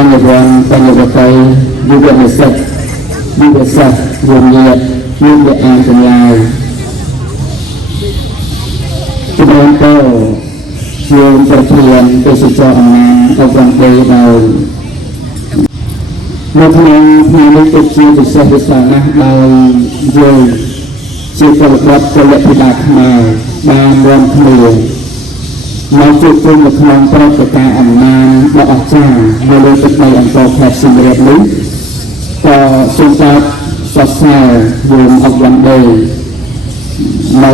បញ្ញវន្តបញ្ញវតីយុវនិស្សិតយុវសិស្សរួមញាតិយុវអានទាំងឡាយជំរាបទៅជាប្រធានទេសចរអំណាចអប់រំដីដោយនៅក្នុងថ្ងៃនេះពិតជាពិសេសវិសាលណាស់ដោយយើងជាពលរដ្ឋពលរដ្ឋខ្មែរបានរួមគ្នាមកជួបជុំនៅក្នុងព្រឹត្តិការណ៍អំណាចដ៏អស្ចារ្យនៅលើទឹកដីអង្គរខេត្តសៀមរាបនេះក៏សូមកាត់សរសើរយើងអប់រំដីនៅ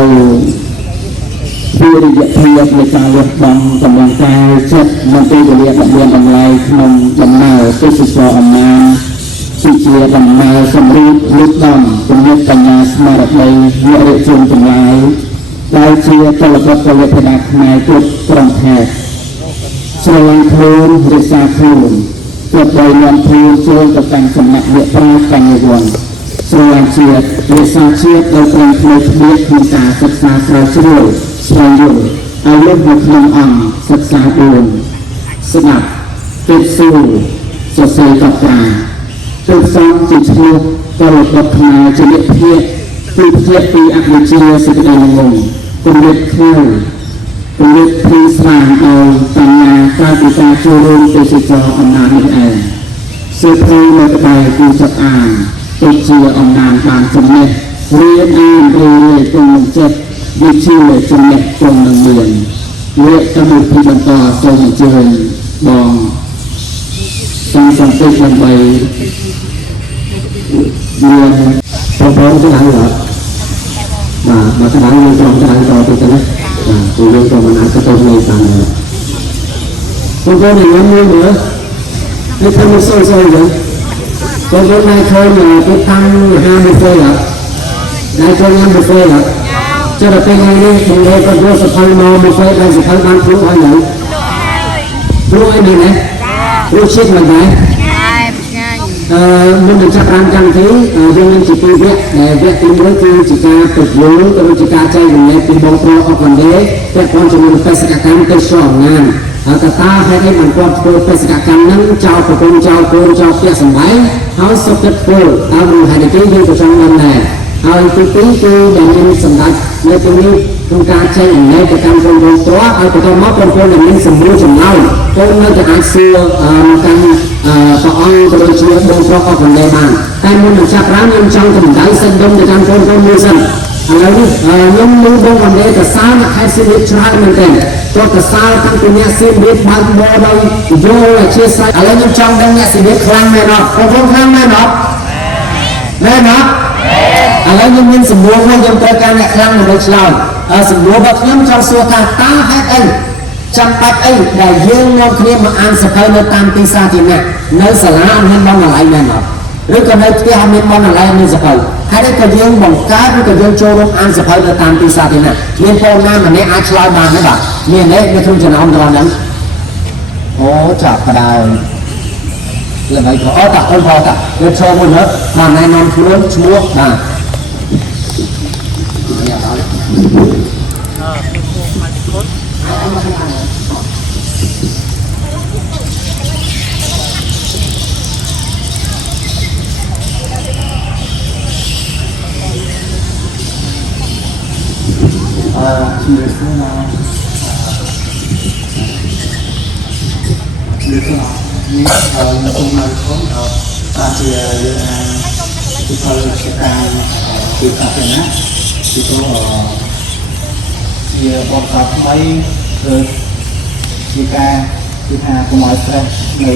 ពីរយៈភាពនៃការលះបង់កម្លាំងកាយចិត្តនិងពេលវេលាដ៏មានតម្លៃក្នុងដំណើរទេសចរអំណាចជាដំណើរសម្រិទ្ធលុបដំជំនិតបញ្ញាស្មារតីអ្នករាជជនទាំងឡាយដែលជាពលរដ្ឋពលរដ្ឋខ្មែរគ្រប់ក្រុមខេត្តស្រឡាញ់ខ្លួនរក្សាខ្លួនទើបដោយនាំខ្លួនចូលទៅកាន់សំណាក់អ្នកប្រាជ្ញបញ្ញវន្តស្រឡាញ់ជាតិរក្សាជាតិដោយព្រមភ្លេចគ្នាក្នុងការសិក្សាស្រាវជ្រាវស្វែងយល់ឲ្យលុបនៅក្នុងអង្គសិក្សា4ស្ដាប់គិតស៊ូសរសេរកត់ត្រាទើបសងជាឈ្មោះពលរដ្ឋខ្មែរជាអ្នកភាគពីអវិជ្ជាសេចក្តីល្ងងគំនិតខ្លាំងគំនិតភីស្រាងដោយបញ្ញាការពិចារណាចូលរួមទេសចរអំណាចនេះឯងសៀវភៅនៅក្បែរគូចាប់អានទុកជាអំណាចបានចំណេះរៀនអានរឿយៗគង់នឹងចិត្តវិជ្ជាចំណេះគង់នឹងមានវគ្គកម្មវិធីបន្តសូមអញ្ជើញបងតាមសន្តិដើម្បីមានប្រព័ន្ធច្បាស់លាស់បាទស្ដាយយើងចង់ស្ដាយតទៅទៅណាគឺយើងក៏មិនអាចទៅនៃតាមបងប្អូនញ៉ាំមួយមើលនេះធ្វើមិនសូវសូវទេបងប្អូនណៃឃើញទៅតាំងហាមប៊ូហ្វេអត់ណៃចូលញ៉ាំប៊ូហ្វេអត់ចុះដល់ពេលថ្ងៃនេះបងប្អូនក៏យកសភៅមកប៊ូហ្វេដែលសភៅបានព្រោះឲ្យនៅព្រោះឲ្យនេះណារសជាតិមិនដែរមុននឹងចាប់បានកម្មវិធីយើងមានជាពីរវគ្គដែលវគ្គទី1គឺជាការប្រយោលទៅជាការចែករំលែកពីបងប្អូនអបអរទេពាក់ព័ន្ធជាមួយបេសកកម្មទេសចរអំណាចហើយកត្តាហេតុអីបានគាត់ធ្វើបេសកកម្មហ្នឹងចោលប្រពន្ធចោលកូនចោលផ្ទះសម្បែងហើយសុខចិត្តធ្វើតាមមូលហេតុអីយើងក៏ចង់ដឹងដែរហើយទី2គឺដែលមានសម្ដេចនៅទីនេះក្នុងការចែករំលែកទៅកាន់បងប្អូនទ្រឲ្យបន្តមកបងប្អូនដែលមានសម្រួលចម្លើយកូននៅតែអាចសួរកាន់ព្រះអង្គក៏ដូចជាបងប្រុសអបអរបានតែមុននឹងចាប់បានខ្ញុំចង់កម្ដៅសិនដុំទៅកាន់បងប្អូនមួយសិនឥឡូវនេះខ្ញុំនឹងបងអរកសាលនៅខេត្តសៀមរាបច្រើនមែនទែនព្រោះកសាលតាំងពីអ្នកសៀមរាបបើកបរដោយយល់អធិស្ឋានឥឡូវខ្ញុំចង់ដឹងអ្នកសៀមរាបខ្លាំងមែនអត់បងប្អូនខ្លាំងមែនអត់មែនអត់ឥឡូវខ្ញុំមានសម្រួលមួយខ្ញុំត្រូវការអ្នកខ្លាំងដើម្បីឆ្លើយសម្រួលរបស់ខ្ញុំចង់សួរថាតើហេតុអីចាំបាច់អីដែលយើងនាំគ្នាមកអានសភៅនៅតាមទីសាធារណៈនៅសាលាអត់មានបណ្ណាល័យមែនអត់ឬក៏នៅផ្ទះអត់មានបណ្ណាល័យមានសភៅហើយក៏យើងបង្កើតឬក៏យើងចូលរួមអានសភៅនៅតាមទីសាធារណៈមានបងណាម្នាក់អាចឆ្លើយបានទេបាទមានទេនៅក្នុងចំណោមរបស់ហ្នឹងអូចាប់ផ្ដើមល្បីក៏អត់តាអូនផងតាយើងចូលមួយមើលបានណែនាំខ្លួនឈ្មោះបាទជំរាបសួរដល់នេះខ្ញុំសូមមកផងថាជាយើងអាចពីផលិតកម្មពីសាធារណៈពីព្រោះជាបទសាថ្មីគឺជាការគឺថាកុំឲ្យ stress នៃ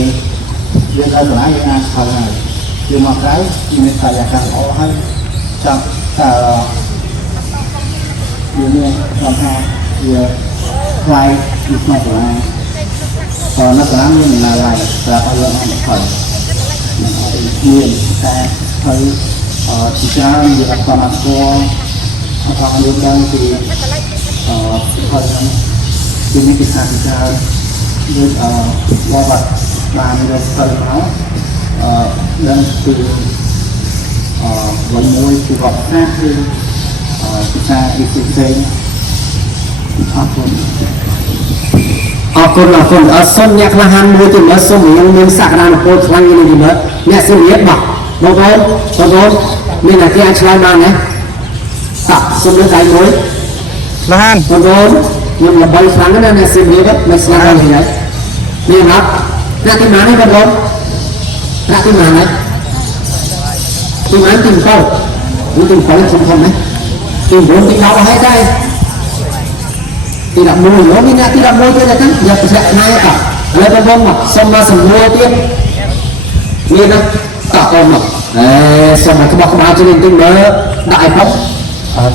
យើងនៅកន្លែងយើងអាចខលហើយយើងមកក្រៅមានបរិយាកាសល្អហើយចាប់តើយើងមានថាជាខ្លាយពីស្មារតីនៅកន្លែងមានណាឡើយតែឲ្យយើងអត់ខលមានតែហើយជាច្រើនវាអត់បានស្គាល់អត់បានយល់ដឹងពីហើយពីនេះគឺថាច្រើនយើងវត្តបានយកស្គាល់មកដឹងពីวันមួយគឺវត្តសាស្ត្រគឺភាសាអ៊ីស្រាអែលអរគុណ ออกคนส้มเนี่ยคลาหันมือจุ่มแล้วส้มยังมีสักการะโพธิ์คลังยังอยู่เมื่อเนี่ยสิ่งนี้บอกบางคนนี่นะที่อันชลามาเนี่ยตับส้มเลือดไหลมุ้ย ละฮัน บางคนยังระบายคลังนั่นเนี่ยสิ่งนี้ก็ไม่สลายเลยนะนี่ครับหน้าที่มาให้บางคนหน้าที่มาไหนที่มาติ่งเป้าติ่งเป้าสมคมไหมติ่งบนติ่งเราให้ได้tidak mulu, ini nak tidak mulu dia kan, dia tidak naik tak, ada bomak, sama semua dia, ni nak tak bomak, sama kebak jadi itu nak apa?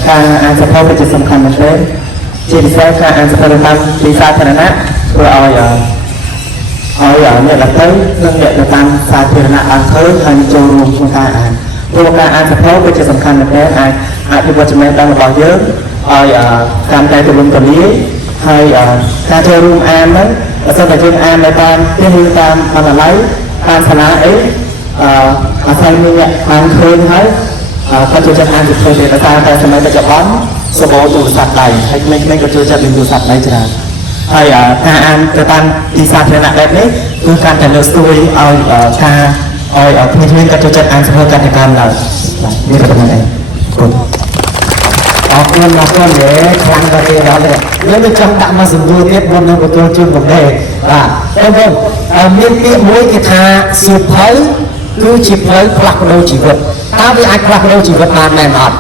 ការអានសភៅគឺជាសំខាន់មែនទេជាពិសេសការអានសភៅតាមទីសាធារណៈធ្វើឲ្យអ្នកដទៃនិងអ្នកទៅតាមសាធារណៈឲ្យឃើញហើយចូលរួមក្នុងការអានព្រោះការអានសភៅគឺជាសំខាន់មែនទេអាចអភិវឌ្ឍចំណេះដឹងរបស់យើងឲ្យកាន់តែទូលំទូលាយហើយការចូលរួមអានហ្នឹងបើសិនតែយើងអាននៅតាមផ្ទះឬតាមបណ្ណាល័យតាមសាលាអីអាស្រ័យមានអ្នកបានឃើញហើយក៏ចូលចិត្តអានសភៅទេតែសម័យបច្ចុប្បន្នសម្បូរទូរស័ព្ទដៃហើយក្មេងៗក៏ចូលចិត្តលេងទូរស័ព្ទដៃច្រើនហើយការអានទៅតាមទីសាធារណៈបែបនេះគឺកាន់តែលើកស្ទួយឲ្យការឲ្យក្មេងៗក៏ចូលចិត្តអានសភៅកាន់តែកើនឡើងនេះក៏ប៉ុណ្្នឹងឯងគុណអរគុណខ្លាំងក៏ទេដល់នេះយើងនឹងចង់ដាក់មកសម្រួលទៀតមុននឹងទទួលជូនបំណែបាទបងមានពាក្យមួយគេថាសៀវភៅគឺជាផ្លូវផ្លាស់ប្ដូរជីវិតតើវាអាចផ្លាស់ប្ដូរជីវិតបានមែនអត់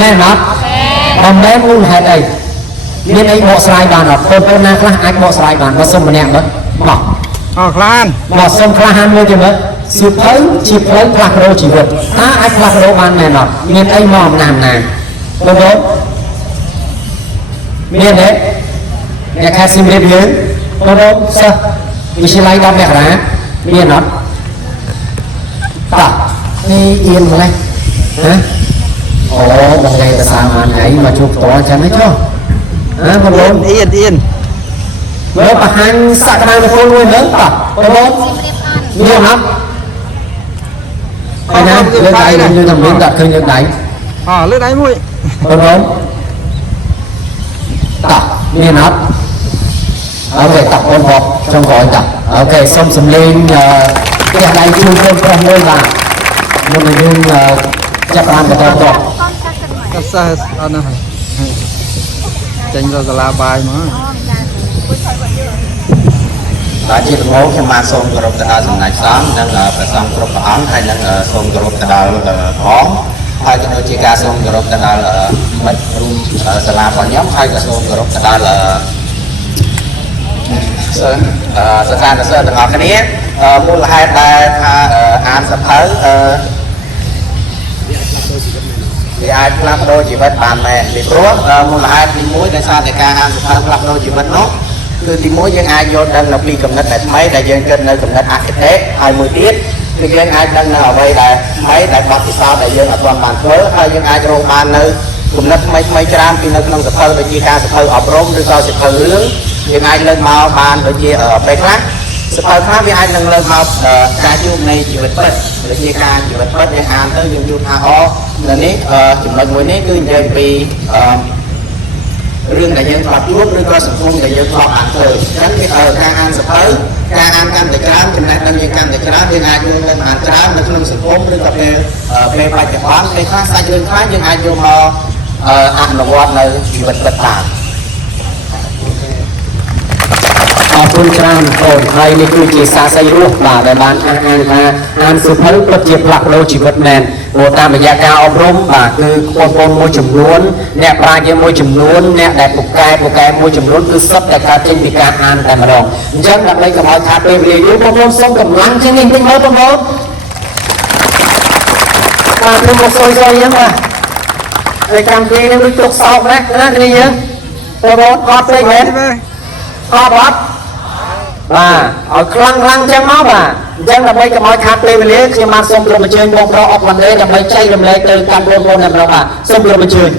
មែនអត់មិនមែនមូលហេតុអីមានអីបកស្រាយបានអត់បងណាខ្លះអាចបកស្រាយបានបើសុំម្នាក់មើលមកខ្លានមកសុំខ្លះហានមួយទៅមើលសៀវភៅជាផ្លូវផ្លាស់ប្ដូរជីវិតតើអាចផ្លាស់ប្ដូរបានមែនអត់មានអីមកអំណាចណាបងមានទេអ្នកខាស៊ីមរៀបយើងបងសិស្សវិទ្យាល័យ10មករាមានអត់តោះនេះអៀនម្លេះណាអូបងឯងទៅសាមានអីមកជួបផ្ទាល់អញ្ចឹងហ៎ចុះណាបងអៀនមើលបង្ហាញសក្តានុពលមួយមើលតោះបងមានអត់ហើយណាលើកដៃលើតែមានដាក់ឃើញលើកដៃលើកដៃមួយបងតោះមានអត់អូខេតោះបងហកចង់ក្រោយតោះអូខេសុំសំលេងផ្ទះដៃជួយកូនប្រុសមួយបាទមុននឹងយើងចាប់បានបន្តតកសិស្សអត់ណាចេញទៅសាលាបាយមកបាទជាដំបូងខ្ញុំបានសូមគោរពទៅដល់សំណាក់សង្ឃនិងព្រះសង្ឃគ្រប់ព្រះអង្គហើយនិងសូមគោរពទៅដល់ផងហើយក៏ដូចជាការសូមគោរពទៅដល់មិត្តរួមសាលារបស់ខ្ញុំហើយក៏សូមគោរពទៅដល់សិស្សានុសិស្សទាំងអស់គ្នាមូលហេតុដែលថាអានសភៅវាអាចផ្លាស់ប្ដូរជីវិតបានមែនពីព្រោះមូលហេតុទី1ដែលសារតែការអានសភៅផ្លាស់ប្ដូរជីវិតនោះគឺទី1យើងអាចយល់ដឹងនៅពីគំនិតដែលថ្មីដែលយើងគិតនៅគំនិតអគតិហើយមួយទៀតគឺយើងអាចដឹងនៅអ្វីដែលថ្មីដែលបទពិសោធន៍ដែលយើងអត់ទាន់បានធ្វើហើយយើងអាចរកបាននៅគំនិតថ្មីច្រើនពីនៅក្នុងសភៅដូចជាការសភៅអប់រំឬក៏សភៅរឿងយើងអាចលើកមកបានដូចជាពេលខ្លះសភៅខ្លះវាអាចនឹងលើកមកការជួបនៃជីវិតពិតដូចជាការជីវិតពិតយើងអានទៅយើងយល់ថានៅនេះចំណុចមួយនេះគឺនិយាយពីរឿងដែលយើងធ្លាប់ជួបឬក៏សង្គមដែលយើងធ្លាប់អានទៅអញ្ចឹងការអានសភៅការអានកាន់តែច្រើនចំណេះដឹងយើងកាន់តែច្រើនយើងអាចយល់ដឹងបានច្រើននៅក្នុងសង្គមឬក៏ពេលបច្ចុប្បន្នពេលខ្លះសាច់រឿងខ្លះយើងអាចយកមកអនុវត្តនៅជីវិតពិតតាមអរគុណច្រើនបងហើយនេះគឺជាសាស័យរស់បាទដែលបានអានសៀវភៅពិតជាផ្លាស់ប្ដូរជីវិតមែនព្រោះតាមរយៈការអប់រំបាទគឺបងប្អូនមួយចំនួនអ្នកប្រាជ្ញមួយចំនួនអ្នកដែលពូកែមួយចំនួនគឺសុទ្ធតែកើតចេញពីការអានតែម្ដងអញ្ចឹងដើម្បីកុំឲ្យខាតពេលវេលាយូរបងប្អូនសូមកម្លាំងជាងនេះតិចមើលបងប្អូនបាទខ្ញុំមកសុយអញ្ចឹងបាទในการเพลงนี่รู้จักสอบนะนี่ยังโปรโมทอดเลยเห็นอดเอาคลังจังมาบ่าจังเราไปกับมอยคาเฟ่ไปเลยคือมาส่งลงมาเชิญบอกเราออกวันเลยจะไปใช้ลำเลยเจอการโปรโมทในเราบ่าส่งลงมาเชิญ